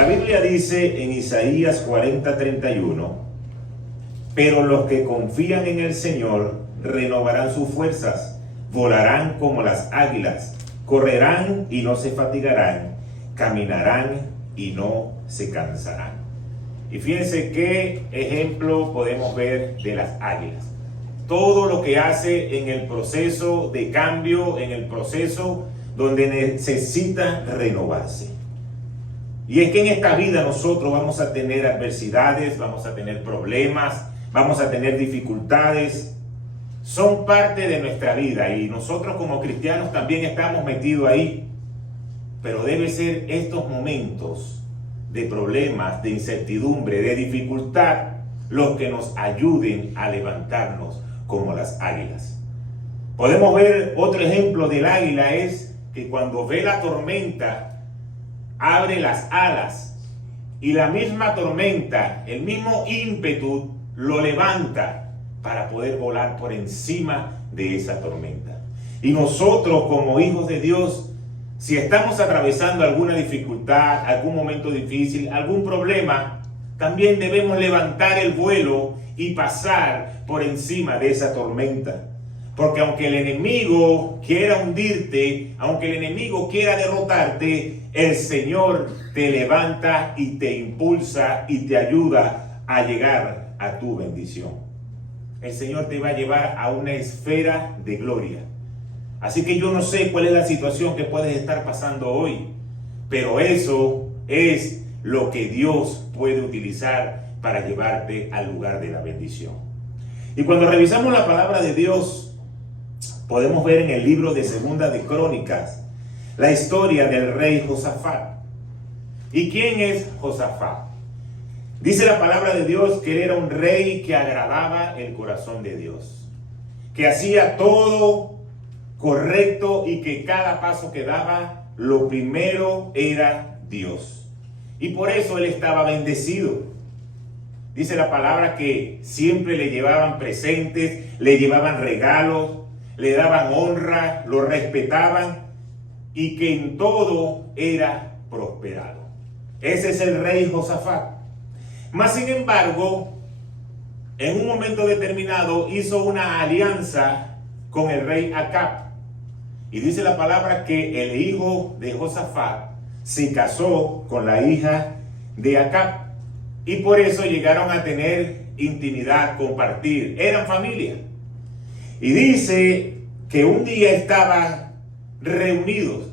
La Biblia dice en Isaías 40:31, pero los que confían en el Señor renovarán sus fuerzas, volarán como las águilas, correrán y no se fatigarán, caminarán y no se cansarán. Y fíjense qué ejemplo podemos ver de las águilas. Todo lo que hace en el proceso de cambio, en el proceso donde necesita renovarse. Y es que en esta vida nosotros vamos a tener adversidades, vamos a tener problemas, vamos a tener dificultades. Son parte de nuestra vida y nosotros como cristianos también estamos metidos ahí. Pero debe ser estos momentos de problemas, de incertidumbre, de dificultad, los que nos ayuden a levantarnos como las águilas. Podemos ver otro ejemplo del águila, es que cuando ve la tormenta, abre las alas y la misma tormenta, el mismo ímpetu lo levanta para poder volar por encima de esa tormenta. Y nosotros como hijos de Dios, si estamos atravesando alguna dificultad, algún momento difícil, algún problema, también debemos levantar el vuelo y pasar por encima de esa tormenta. Porque aunque el enemigo quiera hundirte, aunque el enemigo quiera derrotarte, el Señor te levanta y te impulsa y te ayuda a llegar a tu bendición. El Señor te va a llevar a una esfera de gloria. Así que yo no sé cuál es la situación que puedes estar pasando hoy, pero eso es lo que Dios puede utilizar para llevarte al lugar de la bendición. Y cuando revisamos la palabra de Dios, podemos ver en el libro de Segunda de Crónicas la historia del rey Josafat. ¿Y quién es Josafat? Dice la palabra de Dios que él era un rey que agradaba el corazón de Dios, que hacía todo correcto y que cada paso que daba, lo primero era Dios. Y por eso él estaba bendecido. Dice la palabra que siempre le llevaban presentes, le llevaban regalos, le daban honra, lo respetaban y que en todo era prosperado. Ese es el rey Josafat. Mas sin embargo, en un momento determinado hizo una alianza con el rey Acab. Y dice la palabra que el hijo de Josafat se casó con la hija de Acab. Y por eso llegaron a tener intimidad, compartir. Eran familia. Y dice que un día estaban reunidos.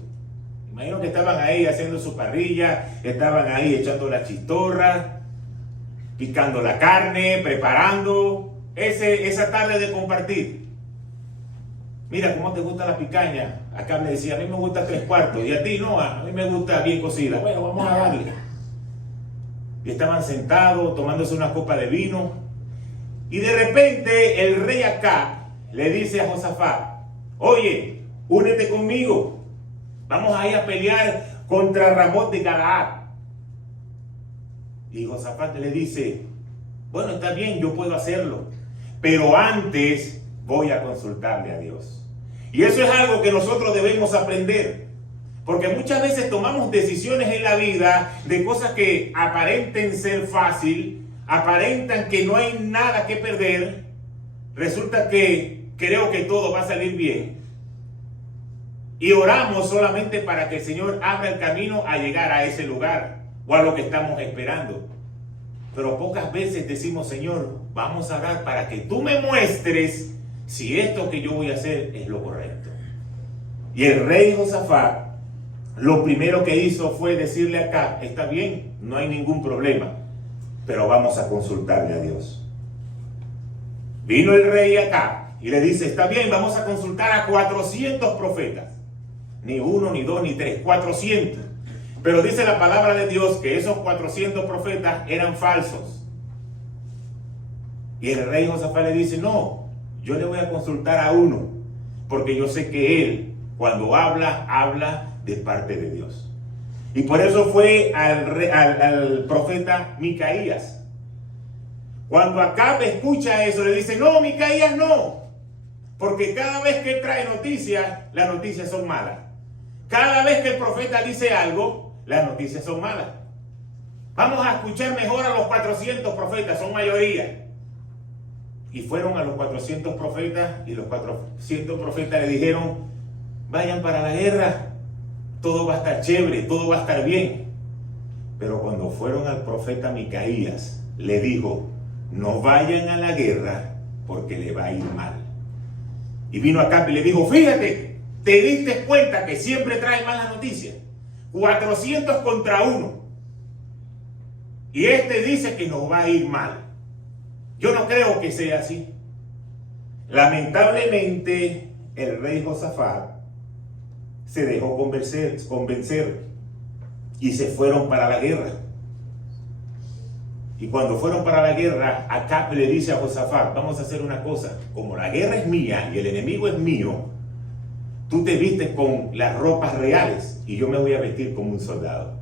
Imagino que estaban ahí haciendo su parrilla, estaban ahí echando la chistorra, picando la carne, preparando esa tarde de compartir. Mira, ¿cómo te gusta la picaña? Acá me decía, a mí me gusta 3/4 y a ti no, a mí me gusta bien cocida. Bueno, vamos a darle. Y estaban sentados tomándose una copa de vino y de repente el rey Acab le dice a Josafat, oye, únete conmigo, vamos a ir a pelear contra Ramot de Galaad. Y Josafat le dice, bueno, está bien, yo puedo hacerlo, pero antes voy a consultarle a Dios. Y eso es algo que nosotros debemos aprender, porque muchas veces tomamos decisiones en la vida de cosas que aparenten ser fácil, aparentan que no hay nada que perder, resulta que creo que todo va a salir bien. Y oramos solamente para que el Señor abra el camino a llegar a ese lugar o a lo que estamos esperando. Pero pocas veces decimos, Señor, vamos a orar para que tú me muestres si esto que yo voy a hacer es lo correcto. Y el rey Josafat, lo primero que hizo fue decirle acá, está bien, no hay ningún problema, pero vamos a consultarle a Dios. Vino el rey acá y le dice, está bien, vamos a consultar a 400 profetas. Ni uno, ni dos, ni tres, 400. Pero dice la palabra de Dios que esos 400 profetas eran falsos. Y el rey Josafat le dice, no, yo le voy a consultar a uno, porque yo sé que él, cuando habla de parte de Dios. Y por eso fue al profeta Micaías. Cuando Acab escucha eso, le dice, no, Micaías no, porque cada vez que él trae noticias, las noticias son malas. Cada vez que el profeta dice algo, las noticias son malas. Vamos a escuchar mejor a los 400 profetas, son mayoría. Y fueron a los 400 profetas y los 400 profetas le dijeron, vayan para la guerra, todo va a estar chévere, todo va a estar bien. Pero cuando fueron al profeta Micaías, le dijo, no vayan a la guerra porque le va a ir mal. Y vino acá y le dijo, fíjate, te diste cuenta que siempre trae malas noticias. 400 contra 1. Y este dice que nos va a ir mal. Yo no creo que sea así. Lamentablemente, el rey Josafat se dejó convencer y se fueron para la guerra. Y cuando fueron para la guerra, Acab le dice a Josafat, vamos a hacer una cosa, como la guerra es mía y el enemigo es mío, tú te vistes con las ropas reales y yo me voy a vestir como un soldado.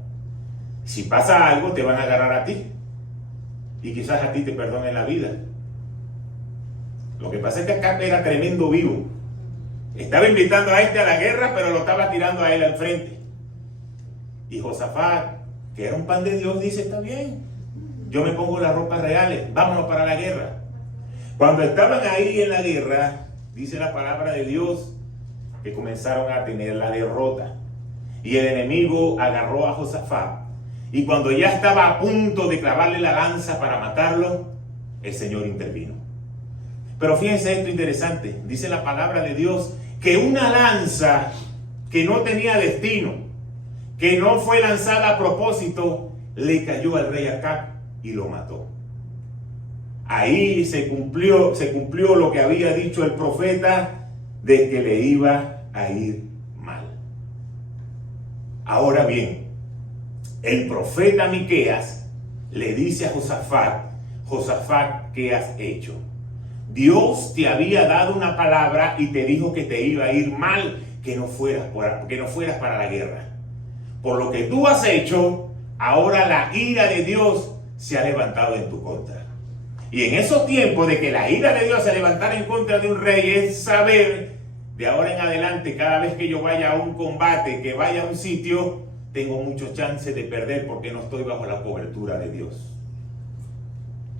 Si pasa algo, te van a agarrar a ti. Y quizás a ti te perdonen la vida. Lo que pasa es que Acab era tremendo vivo. Estaba invitando a este a la guerra, pero lo estaba tirando a él al frente. Y Josafat, que era un pan de Dios, dice, está bien, yo me pongo las ropas reales, vámonos para la guerra. Cuando estaban ahí en la guerra, dice la palabra de Dios, que comenzaron a tener la derrota. Y el enemigo agarró a Josafat. Y cuando ya estaba a punto de clavarle la lanza para matarlo, el Señor intervino. Pero fíjense esto interesante, dice la palabra de Dios, que una lanza que no tenía destino, que no fue lanzada a propósito, le cayó al rey Acab y lo mató. Ahí se cumplió lo que había dicho el profeta de que le iba a ir mal. Ahora bien, el profeta Miqueas le dice a Josafat, Josafat, ¿qué has hecho? Dios te había dado una palabra y te dijo que te iba a ir mal, que no fueras para la guerra. Por lo que tú has hecho, ahora la ira de Dios se ha levantado en tu contra. Y en esos tiempos de que la ira de Dios se levantara en contra de un rey, es saber, de ahora en adelante, cada vez que yo vaya a un combate, que vaya a un sitio, tengo muchos chances de perder porque no estoy bajo la cobertura de Dios.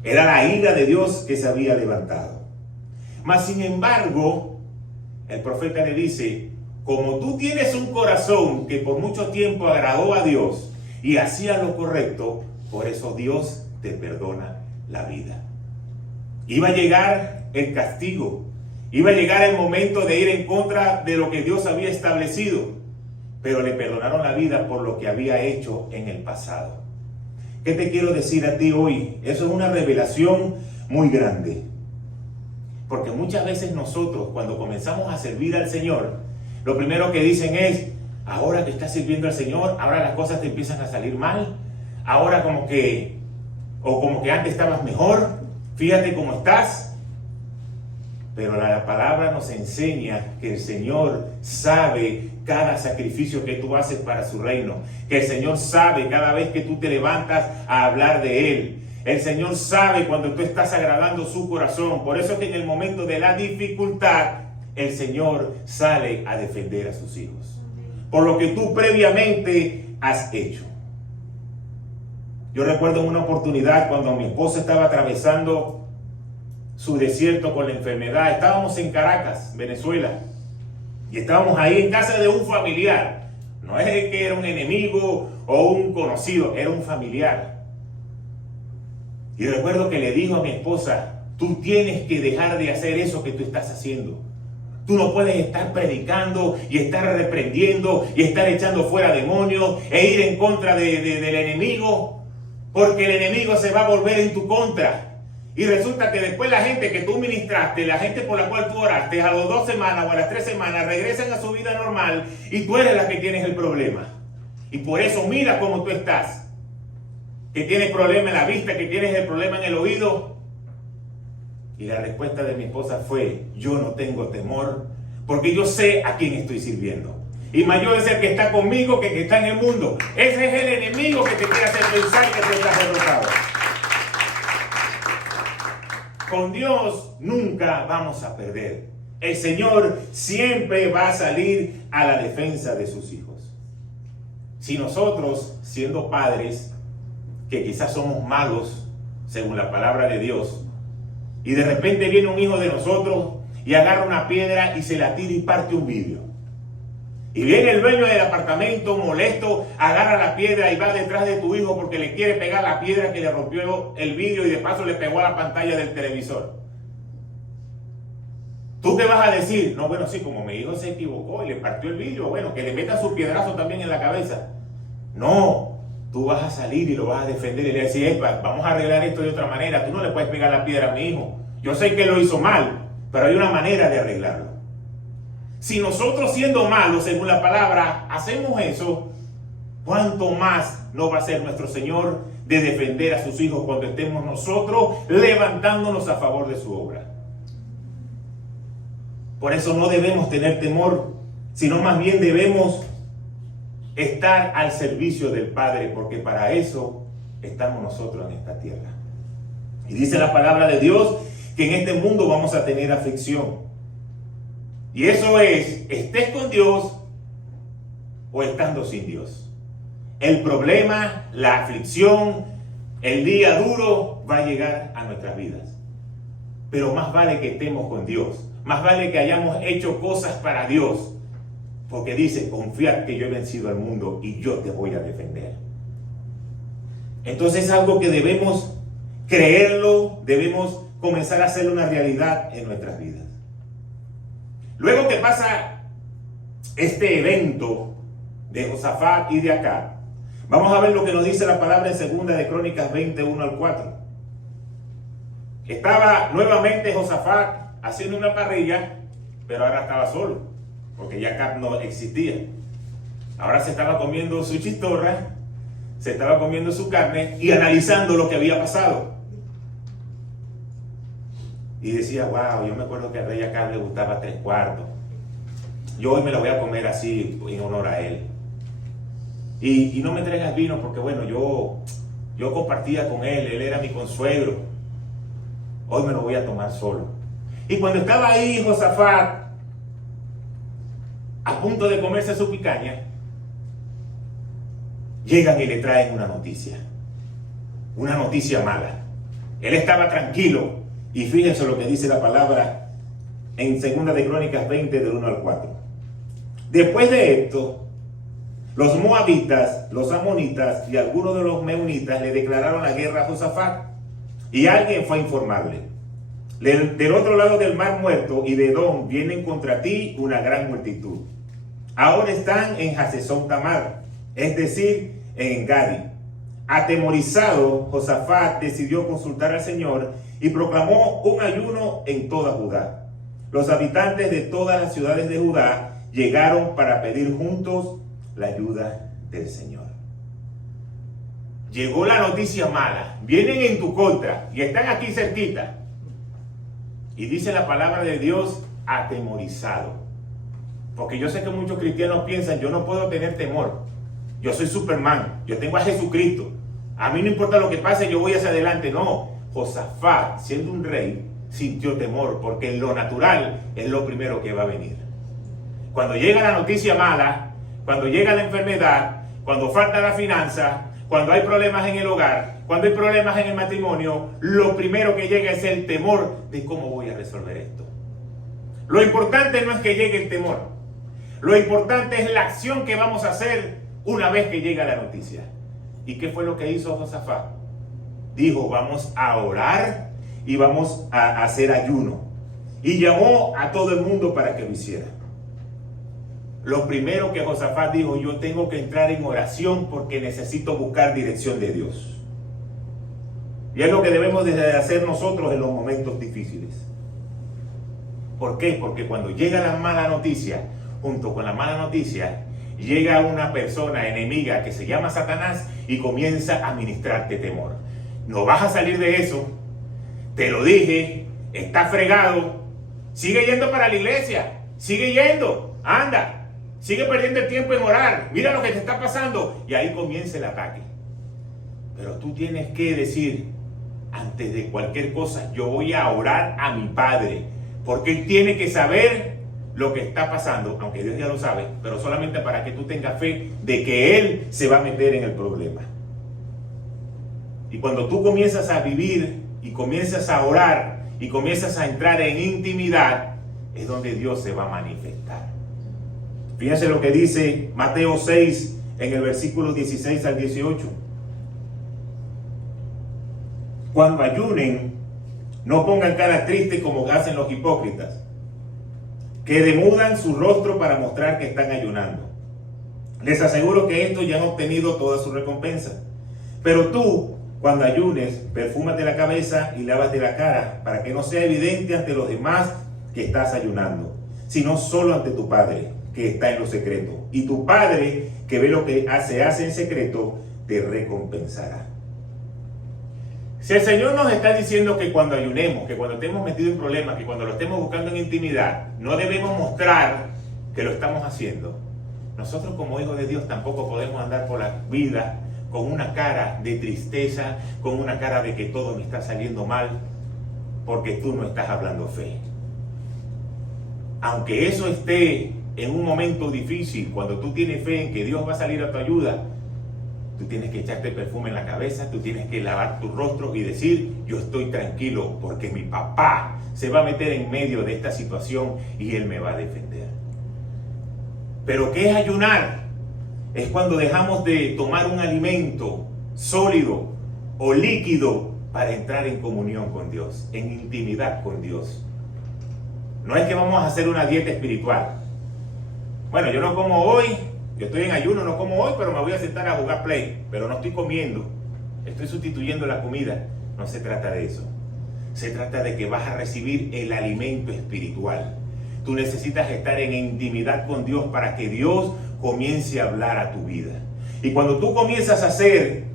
Era la ira de Dios que se había levantado. Mas sin embargo, el profeta le dice, como tú tienes un corazón que por mucho tiempo agradó a Dios y hacía lo correcto, por eso Dios te perdona la vida. Iba a llegar el castigo, iba a llegar el momento de ir en contra de lo que Dios había establecido, pero le perdonaron la vida por lo que había hecho en el pasado. ¿Qué te quiero decir a ti hoy? Eso es una revelación muy grande. Porque muchas veces nosotros, cuando comenzamos a servir al Señor, lo primero que dicen es, ahora que estás sirviendo al Señor, ahora las cosas te empiezan a salir mal, ahora como que antes estabas mejor, fíjate cómo estás. Pero la palabra nos enseña que el Señor sabe cada sacrificio que tú haces para su reino. Que el Señor sabe cada vez que tú te levantas a hablar de Él. El Señor sabe cuando tú estás agradando su corazón. Por eso es que en el momento de la dificultad, el Señor sale a defender a sus hijos. Por lo que tú previamente has hecho. Yo recuerdo una oportunidad cuando mi esposa estaba atravesando su desierto con la enfermedad. Estábamos en Caracas, Venezuela, y estábamos ahí en casa de un familiar. No es que era un enemigo o un conocido, era un familiar. Y recuerdo que le dijo a mi esposa, tú tienes que dejar de hacer eso que tú estás haciendo. Tú no puedes estar predicando y estar reprendiendo y estar echando fuera demonios e ir en contra del enemigo, porque el enemigo se va a volver en tu contra. Y resulta que después la gente que tú ministraste, la gente por la cual tú oraste, a las 2 semanas o a las 3 semanas regresan a su vida normal y tú eres la que tienes el problema. Y por eso mira cómo tú estás. Que tienes problema en la vista, que tienes el problema en el oído. Y la respuesta de mi esposa fue, yo no tengo temor, porque yo sé a quién estoy sirviendo. Y mayor es el que está conmigo que el que está en el mundo. Ese es el enemigo que te quiere hacer pensar que tú estás derrotado. Con Dios nunca vamos a perder. El Señor siempre va a salir a la defensa de sus hijos. Si nosotros, siendo padres, que quizás somos malos según la palabra de Dios, y de repente viene un hijo de nosotros y agarra una piedra y se la tira y parte un vidrio. Y viene el dueño del apartamento molesto, agarra la piedra y va detrás de tu hijo porque le quiere pegar la piedra que le rompió el vidrio y de paso le pegó a la pantalla del televisor. ¿Tú qué vas a decir? No, bueno, sí, como mi hijo se equivocó y le partió el vidrio, bueno, que le meta su piedrazo también en la cabeza. No, tú vas a salir y lo vas a defender y le vas a decir, epa, vamos a arreglar esto de otra manera. Tú no le puedes pegar la piedra a mi hijo. Yo sé que lo hizo mal, pero hay una manera de arreglarlo. Si nosotros, siendo malos según la palabra, hacemos eso, ¿cuánto más no va a ser nuestro Señor de defender a sus hijos cuando estemos nosotros levantándonos a favor de su obra? Por eso no debemos tener temor, sino más bien debemos estar al servicio del Padre, porque para eso estamos nosotros en esta tierra. Y dice la palabra de Dios que en este mundo vamos a tener aflicción. Y eso es, estés con Dios o estando sin Dios. El problema, la aflicción, el día duro va a llegar a nuestras vidas. Pero más vale que estemos con Dios. Más vale que hayamos hecho cosas para Dios. Porque dice, confiad que yo he vencido al mundo y yo te voy a defender. Entonces es algo que debemos creerlo, debemos comenzar a hacerlo una realidad en nuestras vidas. Luego que pasa este evento de Josafat y de Acab, vamos a ver lo que nos dice la palabra en segunda de Crónicas 21 al 4. Estaba nuevamente Josafat haciendo una parrilla, pero ahora estaba solo, porque ya Acab no existía. Ahora se estaba comiendo su chistorra, se estaba comiendo su carne y analizando lo que había pasado. Y decía, wow, yo me acuerdo que al rey Acab le gustaba 3/4. Yo hoy me lo voy a comer así en honor a él. Y no me traigas vino porque bueno, yo compartía con él era mi consuegro. Hoy me lo voy a tomar solo. Y cuando estaba ahí Josafat a punto de comerse su picaña, llegan y le traen una noticia mala. Él estaba tranquilo. Y fíjense lo que dice la palabra en 2 de Crónicas 20, del 1 al 4. Después de esto, los moabitas, los amonitas y algunos de los meunitas le declararon la guerra a Josafat. Y alguien fue a informarle. Del otro lado del mar muerto y de Edom vienen contra ti una gran multitud. Ahora están en Hasezón Tamar, es decir, en Engadi. Atemorizado, Josafat decidió consultar al Señor y proclamó un ayuno en toda Judá. Los habitantes de todas las ciudades de Judá llegaron para pedir juntos la ayuda del Señor. Llegó la noticia mala, vienen en tu contra y están aquí cerquita. Y dice la palabra de Dios, atemorizado. Porque yo sé que muchos cristianos piensan, yo no puedo tener temor. Yo soy Superman, yo tengo a Jesucristo. A mí no importa lo que pase, yo voy hacia adelante. No, Josafat, siendo un rey, sintió temor, porque en lo natural es lo primero que va a venir. Cuando llega la noticia mala, cuando llega la enfermedad, cuando falta la finanza, cuando hay problemas en el hogar, cuando hay problemas en el matrimonio, lo primero que llega es el temor de cómo voy a resolver esto. Lo importante no es que llegue el temor. Lo importante es la acción que vamos a hacer una vez que llega la noticia. ¿Y qué fue lo que hizo Josafat? Dijo, vamos a orar y vamos a hacer ayuno. Y llamó a todo el mundo para que lo hiciera. Lo primero que Josafat dijo, yo tengo que entrar en oración porque necesito buscar dirección de Dios. Y es lo que debemos de hacer nosotros en los momentos difíciles. ¿Por qué? Porque cuando llega la mala noticia, junto con la mala noticia, llega una persona enemiga que se llama Satanás y comienza a ministrarte temor. No vas a salir de eso. Te lo dije, está fregado. Sigue yendo para la iglesia. Sigue yendo. Anda. Sigue perdiendo el tiempo en orar. Mira lo que te está pasando. Y ahí comienza el ataque. Pero tú tienes que decir, antes de cualquier cosa, yo voy a orar a mi Padre. Porque Él tiene que saber lo que está pasando, aunque Dios ya lo sabe, pero solamente para que tú tengas fe de que Él se va a meter en el problema. Y cuando tú comienzas a vivir y comienzas a orar y comienzas a entrar en intimidad, es donde Dios se va a manifestar. Fíjense lo que dice Mateo 6 en el versículo 16 al 18. Cuando ayunen, no pongan cara triste como hacen los hipócritas, que demudan su rostro para mostrar que están ayunando. Les aseguro que estos ya han obtenido toda su recompensa. Pero tú, cuando ayunes, perfúmate la cabeza y lávate la cara, para que no sea evidente ante los demás que estás ayunando, sino solo ante tu Padre, que está en lo secreto. Y tu Padre, que ve lo que se hace en secreto, te recompensará. Si el Señor nos está diciendo que cuando ayunemos, que cuando estemos metidos en problemas, que cuando lo estemos buscando en intimidad, no debemos mostrar que lo estamos haciendo, nosotros como hijos de Dios tampoco podemos andar por la vida con una cara de tristeza, con una cara de que todo me está saliendo mal, porque tú no estás hablando fe. Aunque eso esté en un momento difícil, cuando tú tienes fe en que Dios va a salir a tu ayuda, tú tienes que echarte perfume en la cabeza, tú tienes que lavar tu rostro y decir, yo estoy tranquilo porque mi papá se va a meter en medio de esta situación y él me va a defender. Pero ¿qué es ayunar? Es cuando dejamos de tomar un alimento sólido o líquido para entrar en comunión con Dios, en intimidad con Dios. No es que vamos a hacer una dieta espiritual. Bueno, yo no como hoy, yo estoy en ayuno, no como hoy, pero me voy a sentar a jugar play. Pero no estoy comiendo, estoy sustituyendo la comida. No se trata de eso. Se trata de que vas a recibir el alimento espiritual. Tú necesitas estar en intimidad con Dios para que Dios comience a hablar a tu vida. Y cuando tú comienzas a hacer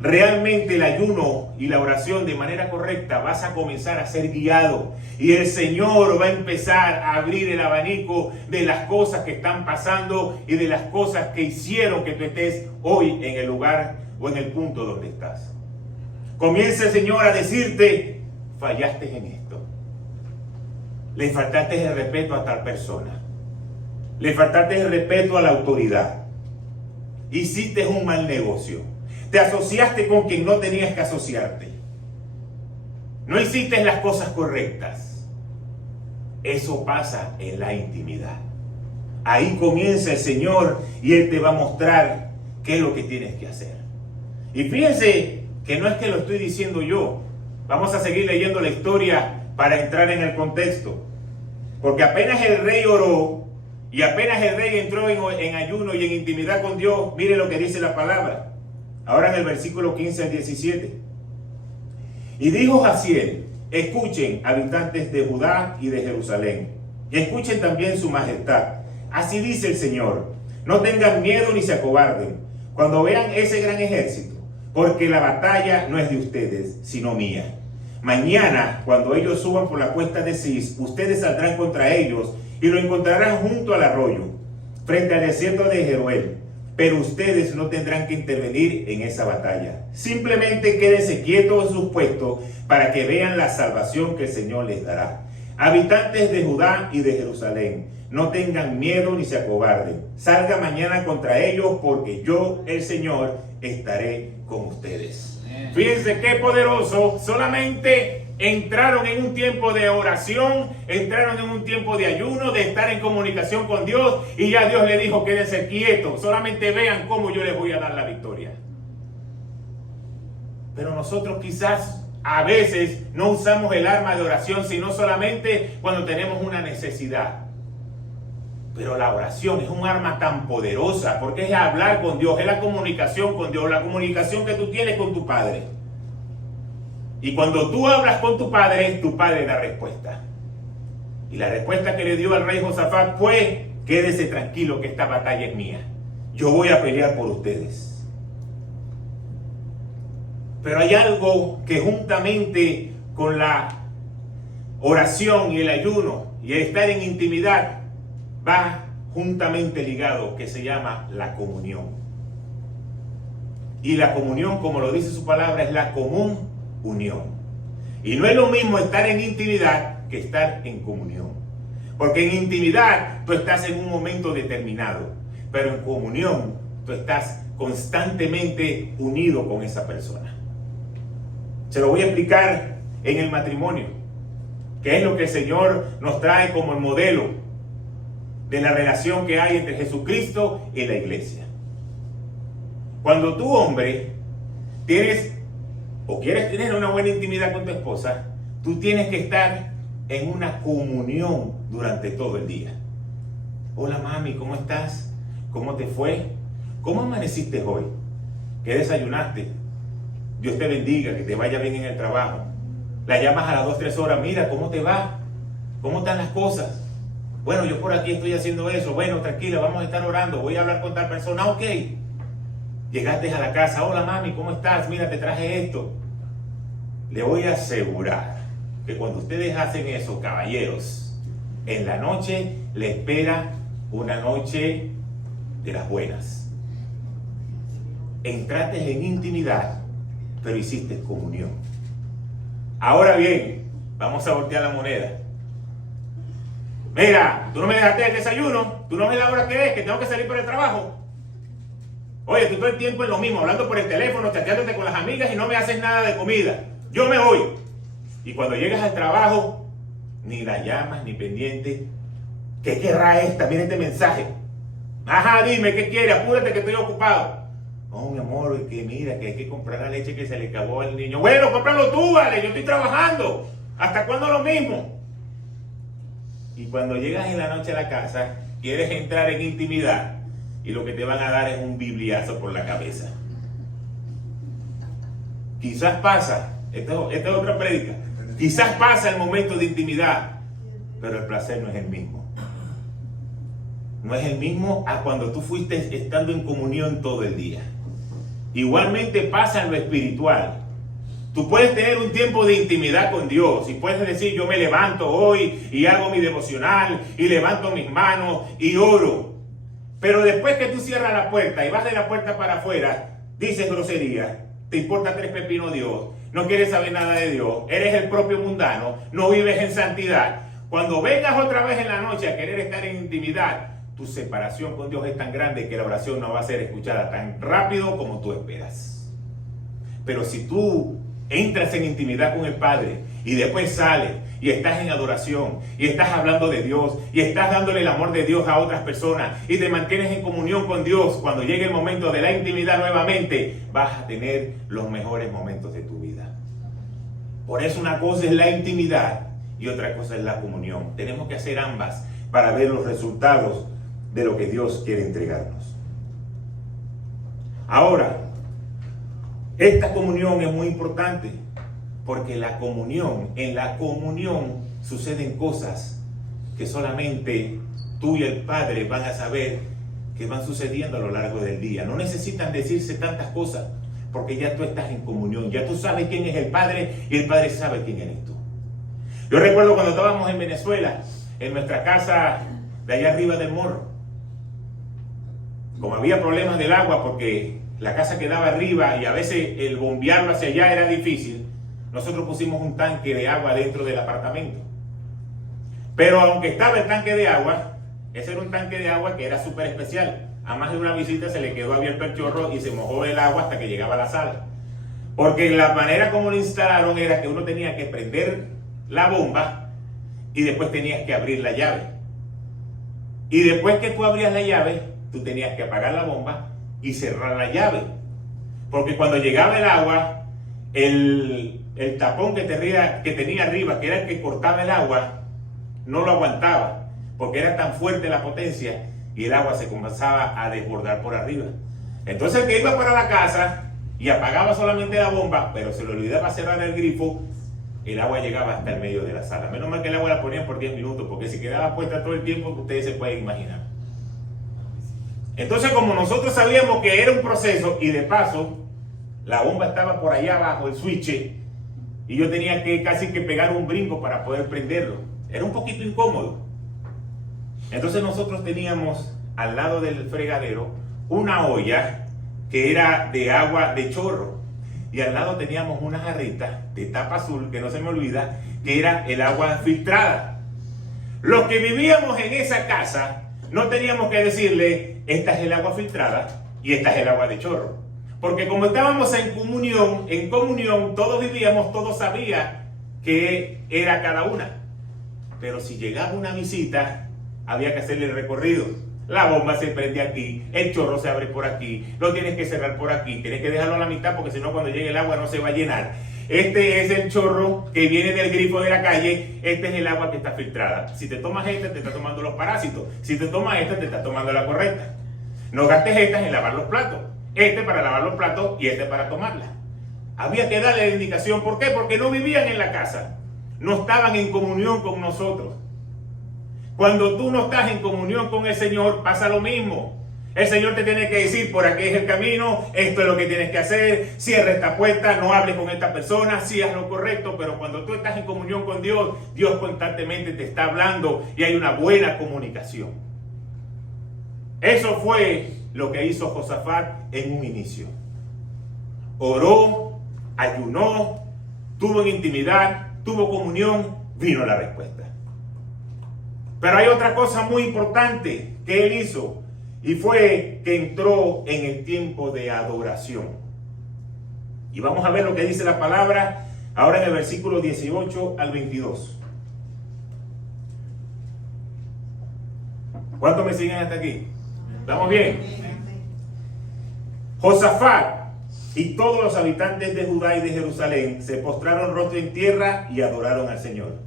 realmente el ayuno y la oración de manera correcta, vas a comenzar a ser guiado. Y el Señor va a empezar a abrir el abanico de las cosas que están pasando y de las cosas que hicieron que tú estés hoy en el lugar o en el punto donde estás. Comienza el Señor a decirte, fallaste en esto. Le faltaste el respeto a tal persona. Le faltaste el respeto a la autoridad. Hiciste un mal negocio. Te asociaste con quien no tenías que asociarte. No hiciste las cosas correctas. Eso pasa en la intimidad. Ahí comienza el Señor y Él te va a mostrar qué es lo que tienes que hacer. Y fíjense que no es que lo estoy diciendo yo. Vamos a seguir leyendo la historia para entrar en el contexto. Porque apenas el rey oró y apenas el rey entró en ayuno y en intimidad con Dios, mire lo que dice la palabra. Ahora en el versículo 15 al 17. Y dijo Jaziel, escuchen, habitantes de Judá y de Jerusalén, y escuchen también su majestad. Así dice el Señor, no tengan miedo ni se acobarden cuando vean ese gran ejército, porque la batalla no es de ustedes, sino mía. Mañana, cuando ellos suban por la cuesta de Cis, ustedes saldrán contra ellos y lo encontrarán junto al arroyo, frente al desierto de Jeruel. Pero ustedes no tendrán que intervenir en esa batalla. Simplemente quédense quietos en sus puestos para que vean la salvación que el Señor les dará. Habitantes de Judá y de Jerusalén, no tengan miedo ni se acobarden. Salga mañana contra ellos porque yo, el Señor, estaré con ustedes. Fíjense qué poderoso. Solamente entraron en un tiempo de oración, entraron en un tiempo de ayuno, de estar en comunicación con Dios, y ya Dios le dijo, quédense quietos, solamente vean cómo yo les voy a dar la victoria. Pero nosotros quizás a veces no usamos el arma de oración, sino solamente cuando tenemos una necesidad. Pero la oración es un arma tan poderosa, porque es hablar con Dios, es la comunicación con Dios, la comunicación que tú tienes con tu Padre. Y cuando tú hablas con tu Padre da respuesta. Y la respuesta que le dio al rey Josafat fue, quédese tranquilo que esta batalla es mía. Yo voy a pelear por ustedes. Pero hay algo que juntamente con la oración y el ayuno y el estar en intimidad va juntamente ligado, que se llama la comunión. Y la comunión, como lo dice su palabra, es la común unión. Y no es lo mismo estar en intimidad que estar en comunión. Porque en intimidad tú estás en un momento determinado, pero en comunión tú estás constantemente unido con esa persona. Se lo voy a explicar en el matrimonio, que es lo que el Señor nos trae como el modelo de la relación que hay entre Jesucristo y la iglesia. Cuando tú, hombre, tienes o quieres tener una buena intimidad con tu esposa, tú tienes que estar en una comunión durante todo el día. Hola mami, ¿cómo estás? ¿Cómo te fue? ¿Cómo amaneciste hoy? ¿Qué desayunaste? Dios te bendiga, que te vaya bien en el trabajo. La llamas a las 2, 3 horas, mira, ¿cómo te va? ¿Cómo están las cosas? Bueno, yo por aquí estoy haciendo eso. Bueno, tranquila, vamos a estar orando. Voy a hablar con tal persona. Ok. Llegaste a la casa. Hola mami, ¿cómo estás? Mira, te traje esto. Le voy a asegurar que cuando ustedes hacen eso, caballeros, en la noche le espera una noche de las buenas. Entraste en intimidad, pero hiciste comunión. Ahora bien, vamos a voltear la moneda. Mira, tú no me dejaste el desayuno, tú no me das la hora que es, que tengo que salir por el trabajo. Oye, tú todo el tiempo es lo mismo, hablando por el teléfono, chateándote con las amigas y no me haces nada de comida. Yo me voy. Y cuando llegas al trabajo, ni la llamas, ni pendiente. ¿Qué querrá esta? Mira este mensaje. Ajá, dime, ¿qué quiere? Apúrate que estoy ocupado. Oh, mi amor, que mira, que hay que comprar la leche que se le acabó al niño. Bueno, cómpralo tú, vale, yo estoy trabajando. ¿Hasta cuándo lo mismo? Y cuando llegas en la noche a la casa, quieres entrar en intimidad y lo que te van a dar es un bibliazo por la cabeza. Quizás pasa, esta es otra prédica, quizás pasa el momento de intimidad, pero el placer no es el mismo. No es el mismo a cuando tú fuiste estando en comunión todo el día. Igualmente pasa en lo espiritual. Tú puedes tener un tiempo de intimidad con Dios y puedes decir, yo me levanto hoy y hago mi devocional y levanto mis manos y oro. Pero después que tú cierras la puerta y vas de la puerta para afuera, dices grosería, te importa 3 pepinos Dios, no quieres saber nada de Dios, eres el propio mundano, no vives en santidad. Cuando vengas otra vez en la noche a querer estar en intimidad, tu separación con Dios es tan grande que la oración no va a ser escuchada tan rápido como tú esperas. Pero si tú entras en intimidad con el Padre y después sales y estás en adoración y estás hablando de Dios y estás dándole el amor de Dios a otras personas y te mantienes en comunión con Dios, cuando llegue el momento de la intimidad nuevamente, vas a tener los mejores momentos de tu vida. Por eso una cosa es la intimidad y otra cosa es la comunión. Tenemos que hacer ambas para ver los resultados de lo que Dios quiere entregarnos. Ahora, esta comunión es muy importante porque en la comunión suceden cosas que solamente tú y el Padre van a saber que van sucediendo a lo largo del día. No necesitan decirse tantas cosas porque ya tú estás en comunión, ya tú sabes quién es el Padre y el Padre sabe quién eres tú. Yo recuerdo cuando estábamos en Venezuela, en nuestra casa de allá arriba del morro, como había problemas del agua porque la casa quedaba arriba y a veces el bombearlo hacia allá era difícil, nosotros pusimos un tanque de agua dentro del apartamento. Pero aunque estaba el tanque de agua, ese era un tanque de agua que era súper especial. A más de una visita se le quedó abierto el chorro y se mojó el agua hasta que llegaba a la sala. Porque la manera como lo instalaron era que uno tenía que prender la bomba y después tenías que abrir la llave. Y después que tú abrías la llave, tú tenías que apagar la bomba y cerrar la llave. Porque cuando llegaba el agua, el tapón que tenía arriba, que era el que cortaba el agua, no lo aguantaba. Porque era tan fuerte la potencia y el agua se comenzaba a desbordar por arriba. Entonces el que iba para la casa y apagaba solamente la bomba, pero se le olvidaba cerrar el grifo, el agua llegaba hasta el medio de la sala. Menos mal que el agua la ponían por 10 minutos, porque si quedaba puesta todo el tiempo, ustedes se pueden imaginar. Entonces, como nosotros sabíamos que era un proceso, y de paso, la bomba estaba por allá abajo, el switch, y yo tenía que casi que pegar un brinco para poder prenderlo. Era un poquito incómodo. Entonces nosotros teníamos al lado del fregadero una olla que era de agua de chorro. Y al lado teníamos una jarrita de tapa azul, que no se me olvida, que era el agua filtrada. Los que vivíamos en esa casa no teníamos que decirle, esta es el agua filtrada y esta es el agua de chorro. Porque como estábamos en comunión, todos vivíamos, todos sabían qué era cada una. Pero si llegaba una visita, había que hacerle el recorrido. La bomba se prende aquí, el chorro se abre por aquí, lo tienes que cerrar por aquí, tienes que dejarlo a la mitad porque si no cuando llegue el agua no se va a llenar. Este es el chorro que viene del grifo de la calle, este es el agua que está filtrada. Si te tomas esta, te está tomando los parásitos. Si te tomas esta, te está tomando la correcta. No gastes estas en lavar los platos. Este para lavar los platos y este para tomarla. Había que darle la indicación. ¿Por qué? Porque no vivían en la casa. No estaban en comunión con nosotros. Cuando tú no estás en comunión con el Señor, pasa lo mismo. El Señor te tiene que decir, por aquí es el camino, esto es lo que tienes que hacer, cierra esta puerta, no hables con esta persona, sí haz lo correcto, pero cuando tú estás en comunión con Dios, Dios constantemente te está hablando y hay una buena comunicación. Eso fue lo que hizo Josafat en un inicio. Oró, ayunó, tuvo intimidad, tuvo comunión, vino la respuesta. Pero hay otra cosa muy importante que él hizo y fue que entró en el tiempo de adoración. Y vamos a ver lo que dice la palabra ahora en el versículo 18 al 22. ¿Cuántos me siguen hasta aquí? ¿Estamos bien? Josafat y todos los habitantes de Judá y de Jerusalén se postraron rostro en tierra y adoraron al Señor.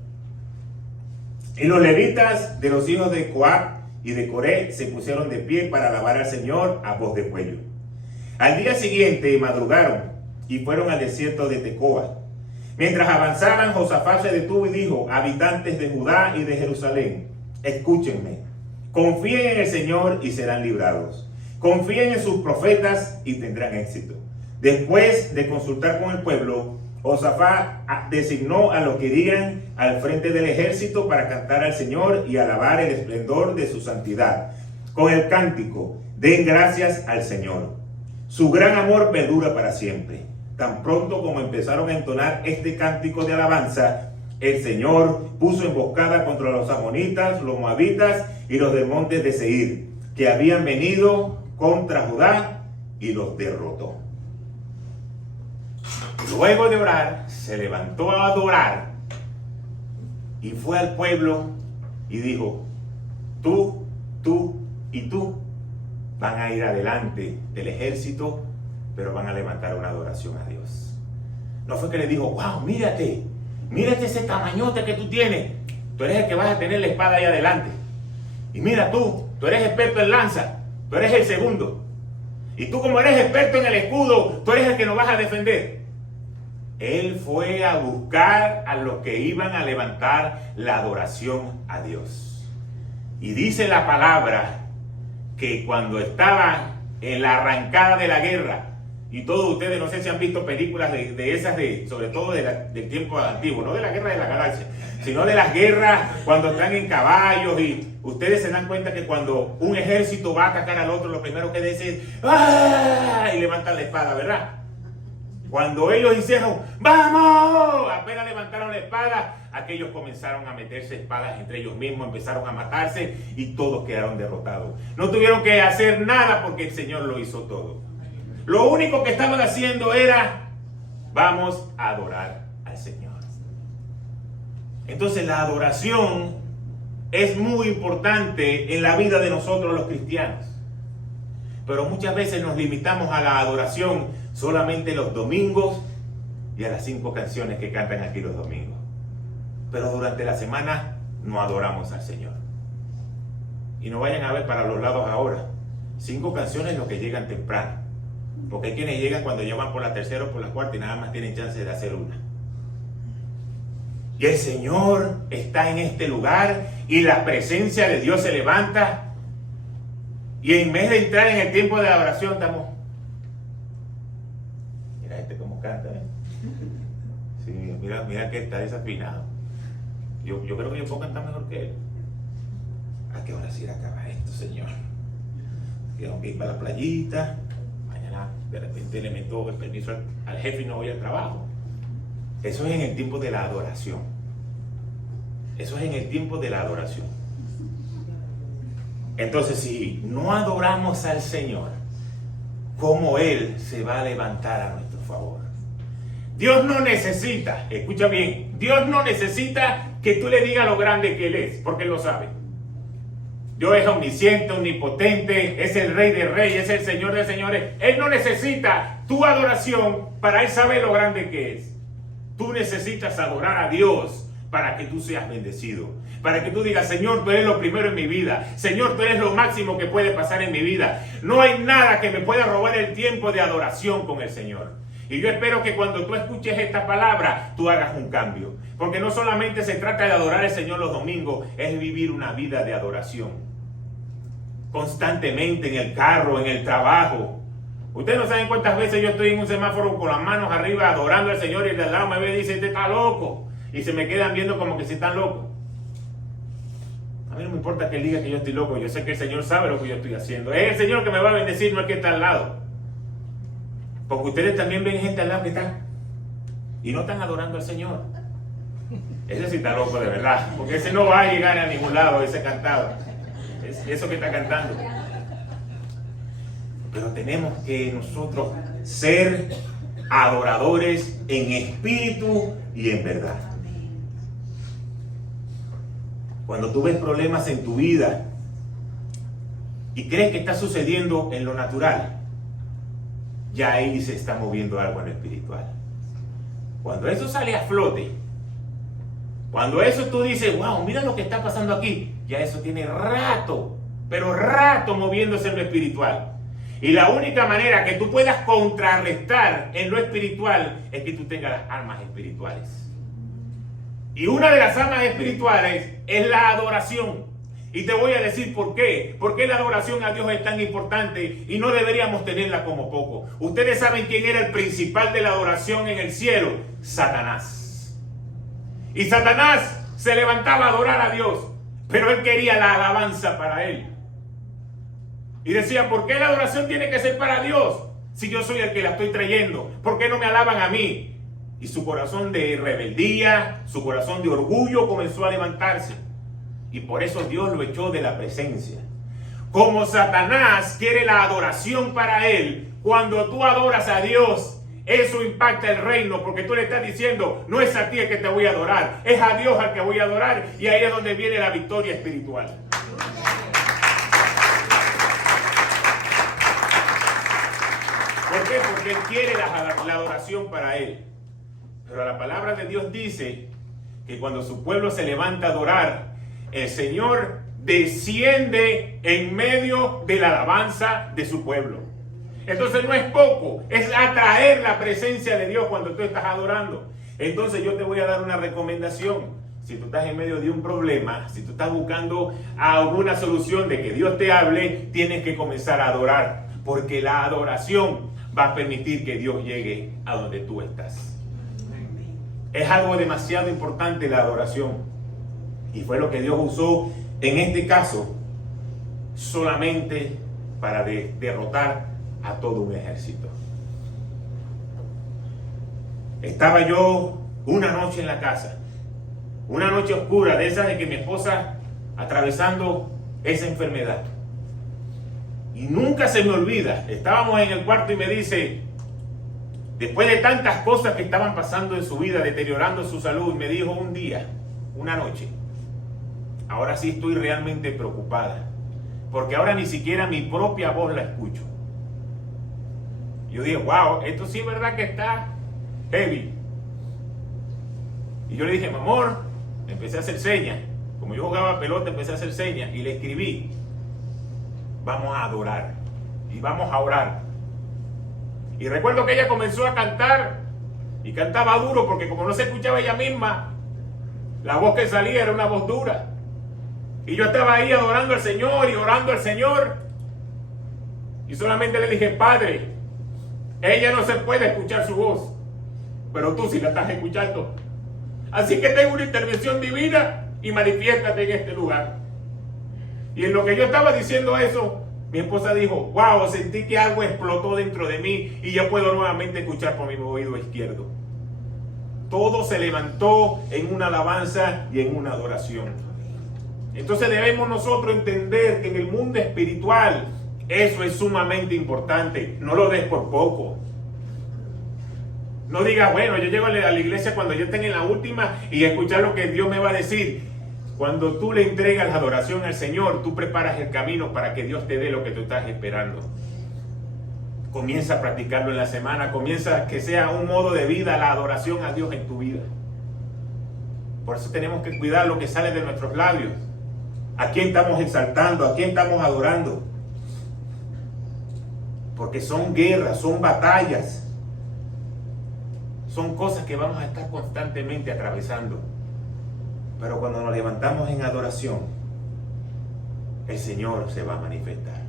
Y los levitas de los hijos de Coat y de Coré se pusieron de pie para alabar al Señor a voz de cuello. Al día siguiente madrugaron y fueron al desierto de Tecoa. Mientras avanzaban, Josafat se detuvo y dijo: habitantes de Judá y de Jerusalén, escúchenme. Confíen en el Señor y serán librados. Confíen en sus profetas y tendrán éxito. Después de consultar con el pueblo, Josafat designó a los que irían al frente del ejército para cantar al Señor y alabar el esplendor de su santidad. Con el cántico, den gracias al Señor. Su gran amor perdura para siempre. Tan pronto como empezaron a entonar este cántico de alabanza, el Señor puso emboscada contra los amonitas, los moabitas y los del monte de Seir, que habían venido contra Judá, y los derrotó. Luego de orar, se levantó a adorar y fue al pueblo y dijo: tú y tú van a ir adelante del ejército, pero van a levantar una adoración a Dios. No fue que le dijo: wow, mírate ese tamañote que tú tienes, tú eres el que vas a tener la espada ahí adelante. Y mira tú eres experto en lanza, tú eres el segundo. Y tú, como eres experto en el escudo, tú eres el que nos vas a defender. Él fue a buscar a los que iban a levantar la adoración a Dios. Y dice la palabra que cuando estaban en la arrancada de la guerra, y todos ustedes, no sé si han visto películas de esas, sobre todo del tiempo antiguo, no de la guerra de la galaxia, sino de las guerras cuando están en caballos, y ustedes se dan cuenta que cuando un ejército va a atacar al otro, lo primero que dice es ¡ah! Y levantan la espada, ¿verdad? Cuando ellos hicieron ¡vamos!, apenas levantaron la espada, aquellos comenzaron a meterse espadas entre ellos mismos, empezaron a matarse y todos quedaron derrotados. No tuvieron que hacer nada porque el Señor lo hizo todo. Lo único que estaban haciendo era: vamos a adorar al Señor. Entonces la adoración es muy importante en la vida de nosotros los cristianos. Pero muchas veces nos limitamos a la adoración solamente los domingos y a las 5 canciones que cantan aquí los domingos. Pero durante la semana no adoramos al Señor. Y no vayan a ver para los lados ahora. 5 canciones los que llegan temprano. Porque hay quienes llegan cuando ya van por la tercera o por la cuarta y nada más tienen chance de hacer una. Y el Señor está en este lugar y la presencia de Dios se levanta. Y en vez de entrar en el tiempo de adoración, estamos... Mira este cómo canta, ¿eh? Sí, mira que está desafinado. Yo creo que yo puedo cantar mejor que él. ¿A qué hora sí acaba esto, Señor? Tengo que ir para la playita. Mañana de repente le meto el permiso al jefe y no voy al trabajo. Eso es en el tiempo de la adoración. Eso es en el tiempo de la adoración. Entonces, si no adoramos al Señor, cómo Él se va a levantar a nuestro favor. Dios no necesita, escucha bien, Dios no necesita que tú le digas lo grande que Él es, porque Él lo sabe. Dios es omnisciente, omnipotente, es el Rey de Reyes, es el Señor de Señores. Él no necesita tu adoración para Él saber lo grande que es. Tú necesitas adorar a Dios para que tú seas bendecido. Para que tú digas, Señor, tú eres lo primero en mi vida. Señor, tú eres lo máximo que puede pasar en mi vida. No hay nada que me pueda robar el tiempo de adoración con el Señor. Y yo espero que cuando tú escuches esta palabra, tú hagas un cambio. Porque no solamente se trata de adorar al Señor los domingos, es vivir una vida de adoración. Constantemente en el carro, en el trabajo. Ustedes no saben cuántas veces yo estoy en un semáforo con las manos arriba adorando al Señor y el de al lado me ve y dice, este está loco. Y se me quedan viendo como que si están locos. A mí no me importa que él diga que yo estoy loco. Yo sé que el Señor sabe lo que yo estoy haciendo. Es el Señor que me va a bendecir, no el que está al lado. Porque ustedes también ven gente al lado que está y no están adorando al Señor. Ese sí está loco de verdad. Porque ese no va a llegar a ningún lado, ese cantado. Es eso que está cantando. Pero tenemos que nosotros ser adoradores en espíritu y en verdad. Cuando tú ves problemas en tu vida y crees que está sucediendo en lo natural, ya ahí se está moviendo algo en lo espiritual. Cuando eso sale a flote, cuando eso tú dices, wow, mira lo que está pasando aquí, ya eso tiene rato, pero rato moviéndose en lo espiritual. Y la única manera que tú puedas contrarrestar en lo espiritual es que tú tengas las armas espirituales. Y una de las armas espirituales es la adoración. Y te voy a decir por qué. ¿Por qué la adoración a Dios es tan importante y no deberíamos tenerla como poco? Ustedes saben quién era el principal de la adoración en el cielo. Satanás. Y Satanás se levantaba a adorar a Dios, pero él quería la alabanza para él. Y decía, ¿por qué la adoración tiene que ser para Dios? Si yo soy el que la estoy trayendo, ¿por qué no me alaban a mí? Y su corazón de rebeldía, su corazón de orgullo comenzó a levantarse. Y por eso Dios lo echó de la presencia. Como Satanás quiere la adoración para él, cuando tú adoras a Dios, eso impacta el reino, porque tú le estás diciendo, no es a ti el que te voy a adorar, es a Dios al que voy a adorar. Y ahí es donde viene la victoria espiritual. ¿Por qué? Porque él quiere la adoración para él. Pero la palabra de Dios dice que cuando su pueblo se levanta a adorar, el Señor desciende en medio de la alabanza de su pueblo. Entonces no es poco, es atraer la presencia de Dios cuando tú estás adorando. Entonces yo te voy a dar una recomendación. Si tú estás en medio de un problema, si tú estás buscando alguna solución de que Dios te hable, tienes que comenzar a adorar. Porque la adoración va a permitir que Dios llegue a donde tú estás. Es algo demasiado importante la adoración. Y fue lo que Dios usó en este caso solamente para derrotar a todo un ejército. Estaba yo una noche en la casa, una noche oscura de esas de que mi esposa atravesando esa enfermedad. Y nunca se me olvida, estábamos en el cuarto y me dice, después de tantas cosas que estaban pasando en su vida, deteriorando su salud, me dijo un día, una noche, ahora sí estoy realmente preocupada, porque ahora ni siquiera mi propia voz la escucho. Yo dije, wow, esto sí es verdad que está heavy. Y yo le dije, mi amor, empecé a hacer señas. Como yo jugaba pelota, empecé a hacer señas y le escribí, vamos a adorar y vamos a orar. Y recuerdo que ella comenzó a cantar y cantaba duro porque como no se escuchaba ella misma, la voz que salía era una voz dura. Y yo estaba ahí adorando al Señor y orando al Señor. Y solamente le dije, Padre, ella no se puede escuchar su voz, pero tú sí la estás escuchando. Así que tengo una intervención divina y manifiéstate en este lugar. Y en lo que yo estaba diciendo eso, mi esposa dijo, wow, sentí que algo explotó dentro de mí y ya puedo nuevamente escuchar por mi oído izquierdo. Todo se levantó en una alabanza y en una adoración. Entonces debemos nosotros entender que en el mundo espiritual Eso es sumamente importante. No lo des por poco. No digas, bueno, yo llego a la iglesia cuando yo esté en la última y escuchar lo que Dios me va a decir. Cuando tú le entregas la adoración al Señor, tú preparas el camino para que Dios te dé lo que tú estás esperando. Comienza a practicarlo en la semana. Comienza que sea un modo de vida la adoración a Dios en tu vida. Por eso tenemos que cuidar lo que sale de nuestros labios. ¿A quién estamos exaltando? ¿A quién estamos adorando? Porque son guerras, son batallas. Son cosas que vamos a estar constantemente atravesando. Pero cuando nos levantamos en adoración, el Señor se va a manifestar.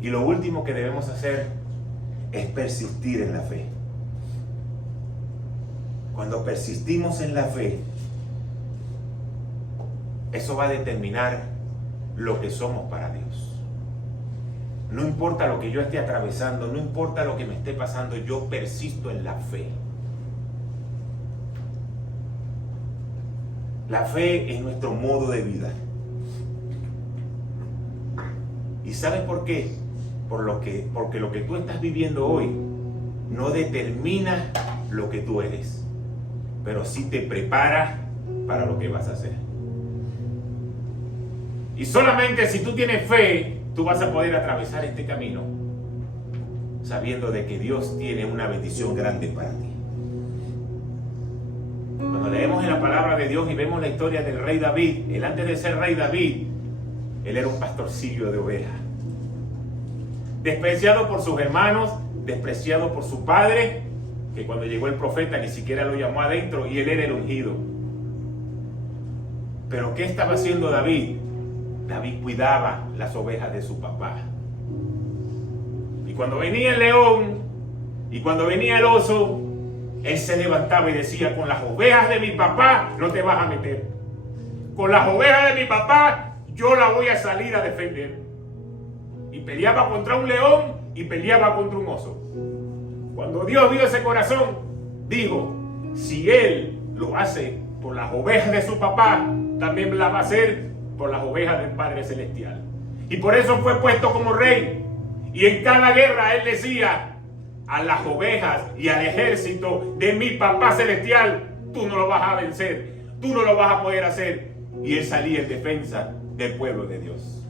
Y lo último que debemos hacer es persistir en la fe. Cuando persistimos en la fe, eso va a determinar lo que somos para Dios. No importa lo que yo esté atravesando, no importa lo que me esté pasando, yo persisto en la fe. La fe es nuestro modo de vida. ¿Y sabes por qué? Porque lo que tú estás viviendo hoy no determina lo que tú eres, pero sí te prepara para lo que vas a hacer. Y solamente si tú tienes fe, tú vas a poder atravesar este camino sabiendo de que Dios tiene una bendición grande para ti. Cuando leemos en la palabra de Dios y vemos la historia del rey David, él antes de ser rey David, él era un pastorcillo de ovejas. Despreciado por sus hermanos, despreciado por su padre, que cuando llegó el profeta ni siquiera lo llamó adentro y él era el ungido. Pero ¿qué estaba haciendo David? David cuidaba las ovejas de su papá. Y cuando venía el león y cuando venía el oso, él se levantaba y decía, con las ovejas de mi papá no te vas a meter. Con las ovejas de mi papá yo la voy a salir a defender. Y peleaba contra un león y peleaba contra un oso. Cuando Dios vio ese corazón, dijo, si él lo hace por las ovejas de su papá, también la va a hacer por las ovejas del Padre Celestial. Y por eso fue puesto como rey. Y en cada guerra él decía, a las ovejas y al ejército de mi papá celestial, tú no lo vas a vencer, tú no lo vas a poder hacer. Y él salía en defensa del pueblo de Dios.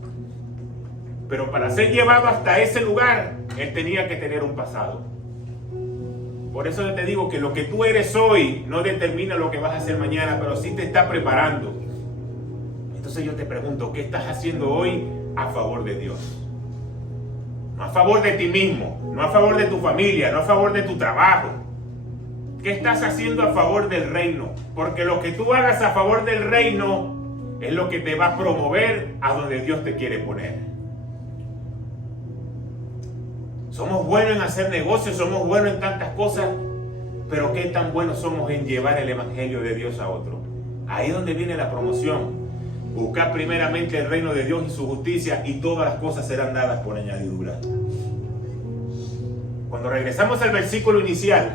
Pero para ser llevado hasta ese lugar, él tenía que tener un pasado. Por eso yo te digo que lo que tú eres hoy no determina lo que vas a hacer mañana, pero sí te está preparando. Entonces yo te pregunto, ¿qué estás haciendo hoy a favor de Dios? No a favor de ti mismo, no a favor de tu familia, no a favor de tu trabajo. ¿Qué estás haciendo a favor del reino? Porque lo que tú hagas a favor del reino es lo que te va a promover a donde Dios te quiere poner. Somos buenos en hacer negocios, somos buenos en tantas cosas, pero ¿qué tan buenos somos en llevar el evangelio de Dios a otro? Ahí es donde viene la promoción. Buscar primeramente el reino de Dios y su justicia y todas las cosas serán dadas por añadidura. Cuando regresamos al versículo inicial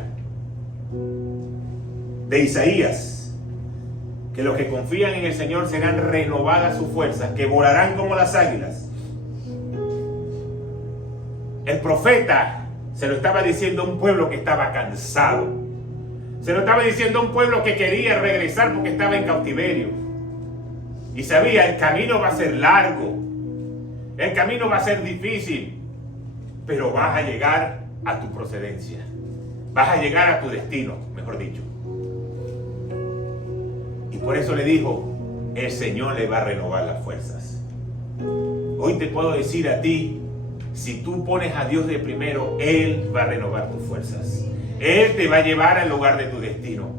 de Isaías, que los que confían en el Señor serán renovadas sus fuerzas, que volarán como las águilas. El profeta se lo estaba diciendo a un pueblo que estaba cansado. Se lo estaba diciendo a un pueblo que quería regresar porque estaba en cautiverio. Y sabía, el camino va a ser largo. El camino va a ser difícil. Pero vas a llegar a tu procedencia. Vas a llegar a tu destino, mejor dicho. Y por eso le dijo, el Señor le va a renovar las fuerzas. Hoy te puedo decir a ti, si tú pones a Dios de primero, Él va a renovar tus fuerzas. Él te va a llevar al lugar de tu destino.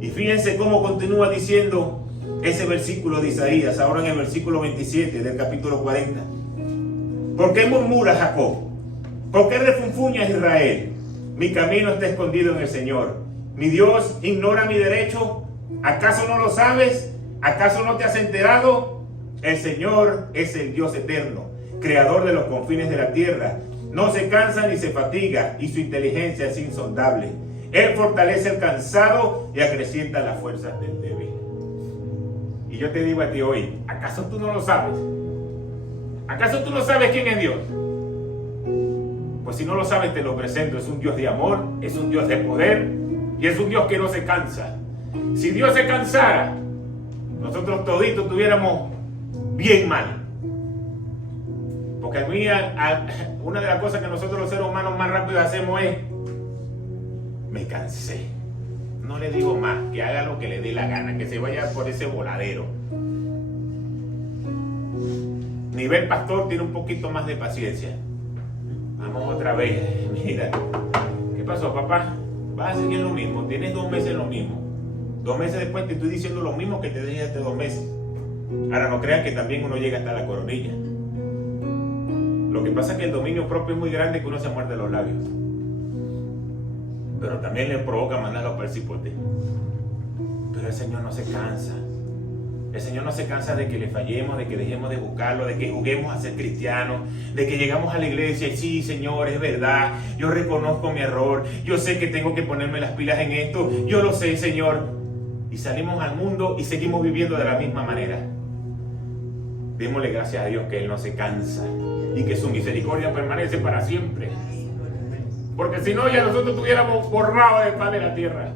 Y fíjense cómo continúa diciendo ese versículo de Isaías, ahora en el versículo 27 del capítulo 40. ¿Por qué murmura Jacob? ¿Por qué refunfuña Israel? Mi camino está escondido en el Señor. ¿Mi Dios ignora mi derecho? ¿Acaso no lo sabes? ¿Acaso no te has enterado? El Señor es el Dios eterno, creador de los confines de la tierra. No se cansa ni se fatiga, y su inteligencia es insondable. Él fortalece al cansado y acrecienta las fuerzas del débil. Y yo te digo a ti hoy, ¿acaso tú no lo sabes? ¿Acaso tú no sabes quién es Dios? Pues si no lo sabes, te lo presento. Es un Dios de amor, es un Dios de poder y es un Dios que no se cansa. Si Dios se cansara, nosotros toditos estuviéramos bien mal. Porque a mí, una de las cosas que nosotros los seres humanos más rápido hacemos es: me cansé. No le digo más, que haga lo que le dé la gana, que se vaya por ese voladero. Nivel pastor tiene un poquito más de paciencia. Vamos otra vez. Mira, ¿qué pasó, papá? Vas a seguir lo mismo. Tienes 2 meses lo mismo. 2 meses después te estoy diciendo lo mismo que te dije hace 2 meses. Ahora no crean que también uno llega hasta la coronilla. Lo que pasa es que el dominio propio es muy grande, que uno se muerde los labios. Pero también le provoca mandarlo para el cipote. Pero el Señor no se cansa. El Señor no se cansa de que le fallemos, de que dejemos de buscarlo, de que juguemos a ser cristianos, de que llegamos a la iglesia y sí, Señor, es verdad, yo reconozco mi error, yo sé que tengo que ponerme las pilas en esto, yo lo sé, Señor. Y salimos al mundo y seguimos viviendo de la misma manera. Démosle gracias a Dios que Él no se cansa y que su misericordia permanece para siempre. Porque si no, ya nosotros estuviéramos borrados del faz de la tierra.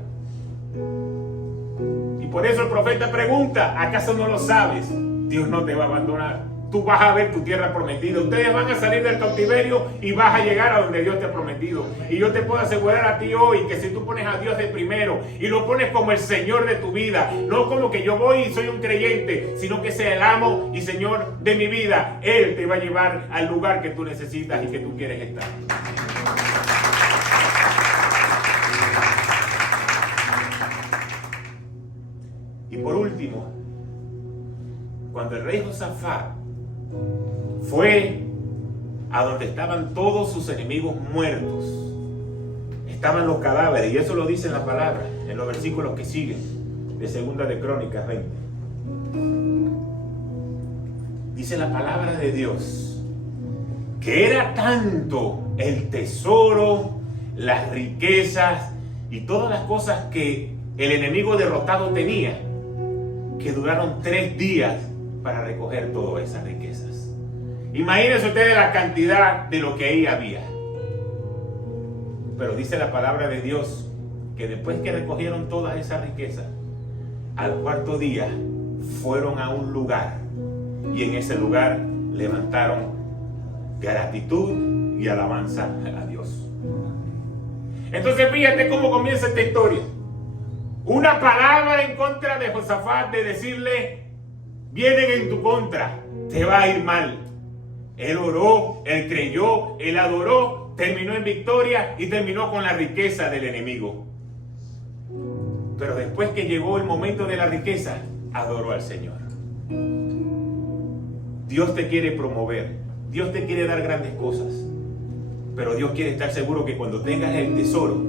Por eso el profeta pregunta: ¿acaso no lo sabes? Dios no te va a abandonar. Tú vas a ver tu tierra prometida. Ustedes van a salir del cautiverio y vas a llegar a donde Dios te ha prometido. Y yo te puedo asegurar a ti hoy que si tú pones a Dios de primero y lo pones como el Señor de tu vida, no como que yo voy y soy un creyente, sino que sea el amo y Señor de mi vida, Él te va a llevar al lugar que tú necesitas y que tú quieres estar. Y por último, cuando el rey Josafat fue a donde estaban todos sus enemigos muertos, estaban los cadáveres, y eso lo dice en la palabra, en los versículos que siguen, de 2 de Crónicas 20. Dice la palabra de Dios que era tanto el tesoro, las riquezas y todas las cosas que el enemigo derrotado tenía, que duraron 3 días para recoger todas esas riquezas. Imagínense ustedes la cantidad de lo que ahí había. Pero dice la palabra de Dios que después que recogieron todas esas riquezas, al 4.º día fueron a un lugar y en ese lugar levantaron gratitud y alabanza a Dios. Entonces fíjate cómo comienza esta historia. Una palabra en contra de Josafat, de decirle: vienen en tu contra, te va a ir mal. Él oró, él creyó, él adoró, terminó en victoria y terminó con la riqueza del enemigo. Pero después que llegó el momento de la riqueza, adoró al Señor. Dios te quiere promover, Dios te quiere dar grandes cosas, pero Dios quiere estar seguro que cuando tengas el tesoro,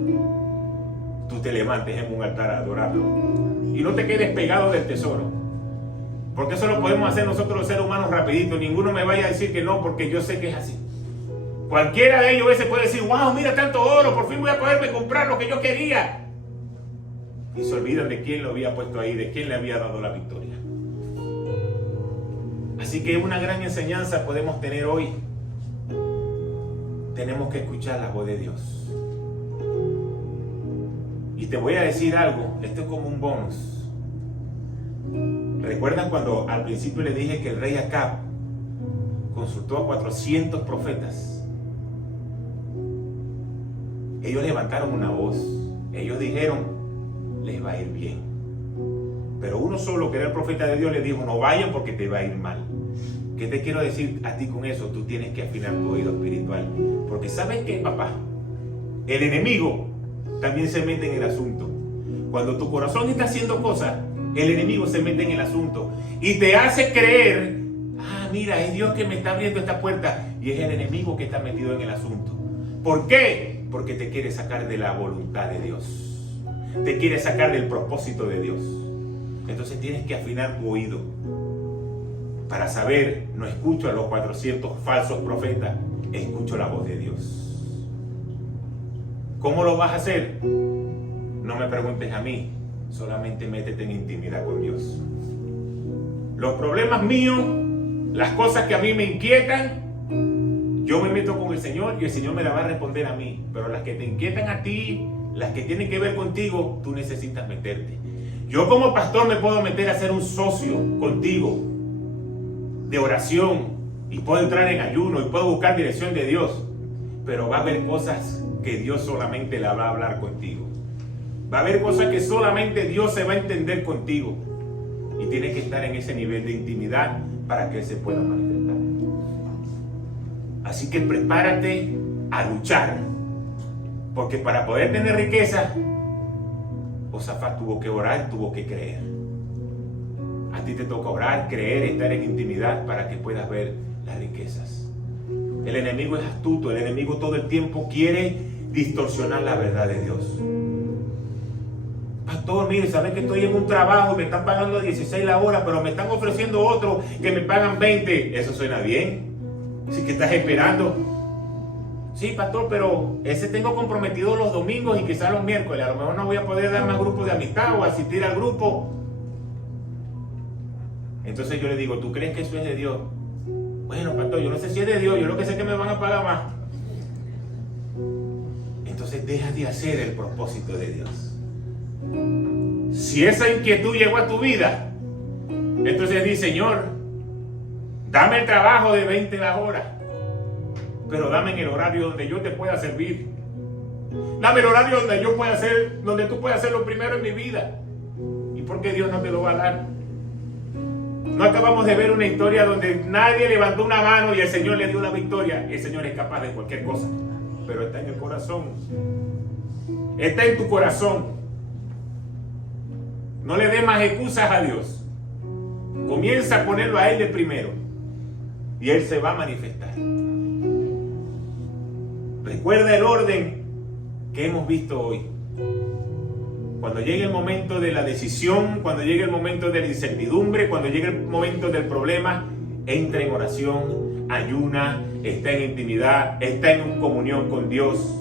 tú te levantes en un altar a adorarlo y no te quedes pegado del tesoro, porque eso lo podemos hacer nosotros los seres humanos rapidito. Ninguno me vaya a decir que no, porque yo sé que es así. Cualquiera de ellos ese puede decir: wow, mira tanto oro, por fin voy a poderme comprar lo que yo quería, y se olvidan de quién lo había puesto ahí, de quién le había dado la victoria. Así que una gran enseñanza podemos tener hoy. Tenemos que escuchar la voz de Dios. Y te voy a decir algo, esto es como un bonus. ¿Recuerdan cuando al principio le dije que el rey Acab consultó a 400 profetas? Ellos levantaron una voz, ellos dijeron: les va a ir bien. Pero uno solo, que era el profeta de Dios, le dijo: no vayan porque te va a ir mal. ¿Qué te quiero decir a ti con eso? Tú tienes que afinar tu oído espiritual, porque ¿sabes qué, papá? El enemigo también se mete en el asunto. Cuando tu corazón está haciendo cosas, el enemigo se mete en el asunto y te hace creer: ah, mira, es Dios que me está abriendo esta puerta, y es el enemigo que está metido en el asunto. ¿Por qué? Porque te quiere sacar de la voluntad de Dios, te quiere sacar del propósito de Dios. Entonces tienes que afinar tu oído para saber: no escucho a los 400 falsos profetas, escucho la voz de Dios. ¿Cómo lo vas a hacer? No me preguntes a mí, solamente métete en intimidad con Dios. Los problemas míos Las cosas que a mí me inquietan, yo me meto con el Señor y el Señor me las va a responder a mí. Pero las que te inquietan a ti, las que tienen que ver contigo, tú necesitas meterte. Yo como pastor me puedo meter a ser un socio contigo de oración y puedo entrar en ayuno y puedo buscar dirección de Dios, pero va a haber cosas que Dios solamente la va a hablar contigo. Va a haber cosas que solamente Dios se va a entender contigo y tienes que estar en ese nivel de intimidad para que Él se pueda manifestar. Así que prepárate a luchar, porque para poder tener riqueza, Josafat tuvo que orar, tuvo que creer. A ti te toca orar, creer, estar en intimidad para que puedas ver las riquezas. El enemigo es astuto, el enemigo todo el tiempo quiere distorsionar la verdad de Dios. Pastor, mire, ¿saben que estoy en un trabajo y me están pagando 16 la hora, pero me están ofreciendo otro que me pagan 20? Eso suena bien. Así que estás esperando. Sí, pastor, pero ese tengo comprometido los domingos y quizás los miércoles. A lo mejor no voy a poder dar más grupos de amistad o asistir al grupo. Entonces yo le digo, ¿tú crees que eso es de Dios? Bueno, pastor, yo no sé si es de Dios, yo lo que sé es que me van a pagar más. Entonces deja de hacer el propósito de Dios. Si esa inquietud llegó a tu vida, entonces di, Señor, dame el trabajo de 20 la hora, pero dame en el horario donde yo te pueda servir. Dame el horario donde yo pueda hacer, donde tú puedas hacer lo primero en mi vida. ¿Y por qué Dios no te lo va a dar? No acabamos de ver una historia donde nadie levantó una mano y el Señor le dio la victoria. El Señor es capaz de cualquier cosa, pero está en el corazón. Está en tu corazón. No le des más excusas a Dios. Comienza a ponerlo a Él de primero y Él se va a manifestar. Recuerda el orden que hemos visto hoy. Cuando llegue el momento de la decisión, cuando llegue el momento de la incertidumbre, cuando llegue el momento del problema, entra en oración, ayuna, está en intimidad, está en comunión con Dios.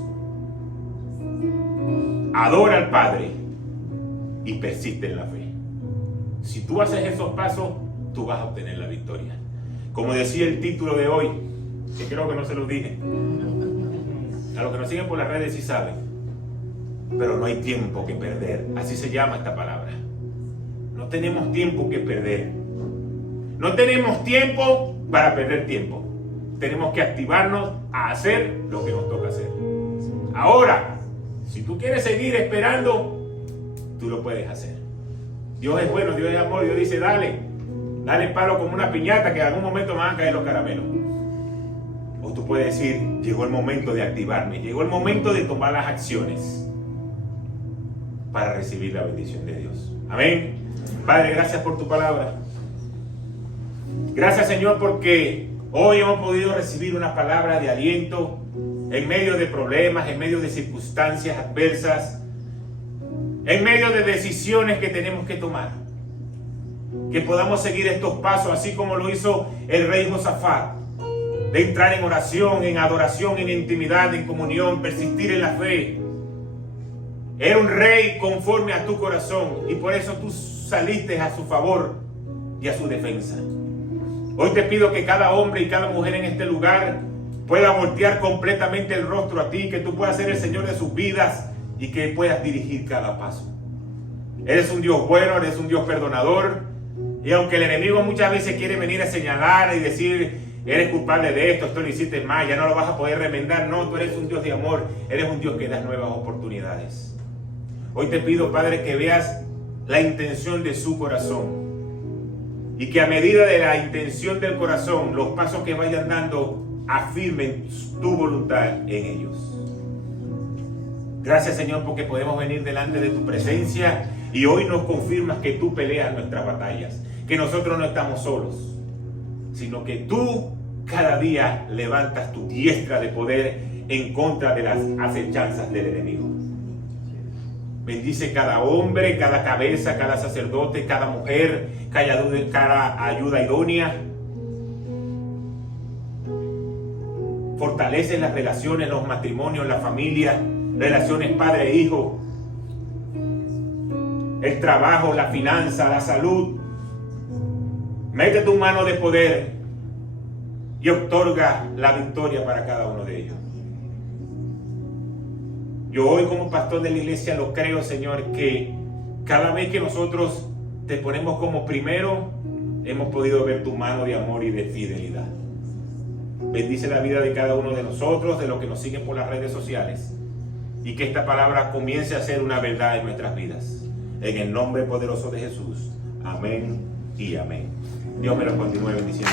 Adora al Padre y persiste en la fe. Si tú haces esos pasos, tú vas a obtener la victoria. Como decía el título de hoy, que creo que no se lo dije. A los que nos siguen por las redes sí saben. Pero no hay tiempo que perder. Así se llama esta palabra. No tenemos tiempo que perder. No tenemos tiempo para perder tiempo. Tenemos que activarnos a hacer lo que nos toca hacer. Ahora, si tú quieres seguir esperando, tú lo puedes hacer. Dios es bueno, Dios es amor. Dios dice, dale palo como una piñata que en algún momento me van a caer los caramelos. O tú puedes decir, llegó el momento de activarme, llegó el momento de tomar las acciones para recibir la bendición de Dios. Amén. Padre, gracias por tu palabra. Gracias, Señor, porque hoy hemos podido recibir una palabra de aliento en medio de problemas, en medio de circunstancias adversas, en medio de decisiones que tenemos que tomar. Que podamos seguir estos pasos, así como lo hizo el rey Josafat, de entrar en oración, en adoración, en intimidad, en comunión, persistir en la fe. Era un rey conforme a tu corazón y por eso tú saliste a su favor y a su defensa. Hoy te pido que cada hombre y cada mujer en este lugar pueda voltear completamente el rostro a ti, que tú puedas ser el Señor de sus vidas y que puedas dirigir cada paso. Eres un Dios bueno, eres un Dios perdonador, y aunque el enemigo muchas veces quiere venir a señalar y decir, eres culpable de esto lo hiciste mal, ya no lo vas a poder remendar. No, tú eres un Dios de amor, eres un Dios que da nuevas oportunidades. Hoy te pido, Padre, que veas la intención de su corazón y que a medida de la intención del corazón, los pasos que vayan dando afirmen tu voluntad en ellos. Gracias, Señor, porque podemos venir delante de tu presencia y hoy nos confirmas que tú peleas nuestras batallas, que nosotros no estamos solos, sino que tú cada día levantas tu diestra de poder en contra de las acechanzas del enemigo. Bendice cada hombre, cada cabeza, cada sacerdote, cada mujer, cada ayuda idónea. Fortalece las relaciones, los matrimonios, la familia, relaciones padre e hijo, el trabajo, la finanza, la salud. Mete tu mano de poder y otorga la victoria para cada uno de ellos. Yo hoy como pastor de la iglesia lo creo, Señor, que cada vez que nosotros te ponemos como primero, hemos podido ver tu mano de amor y de fidelidad. Bendice la vida de cada uno de nosotros, de los que nos siguen por las redes sociales, y que esta palabra comience a ser una verdad en nuestras vidas. En el nombre poderoso de Jesús. Amén y amén. Dios me lo continúe bendiciendo.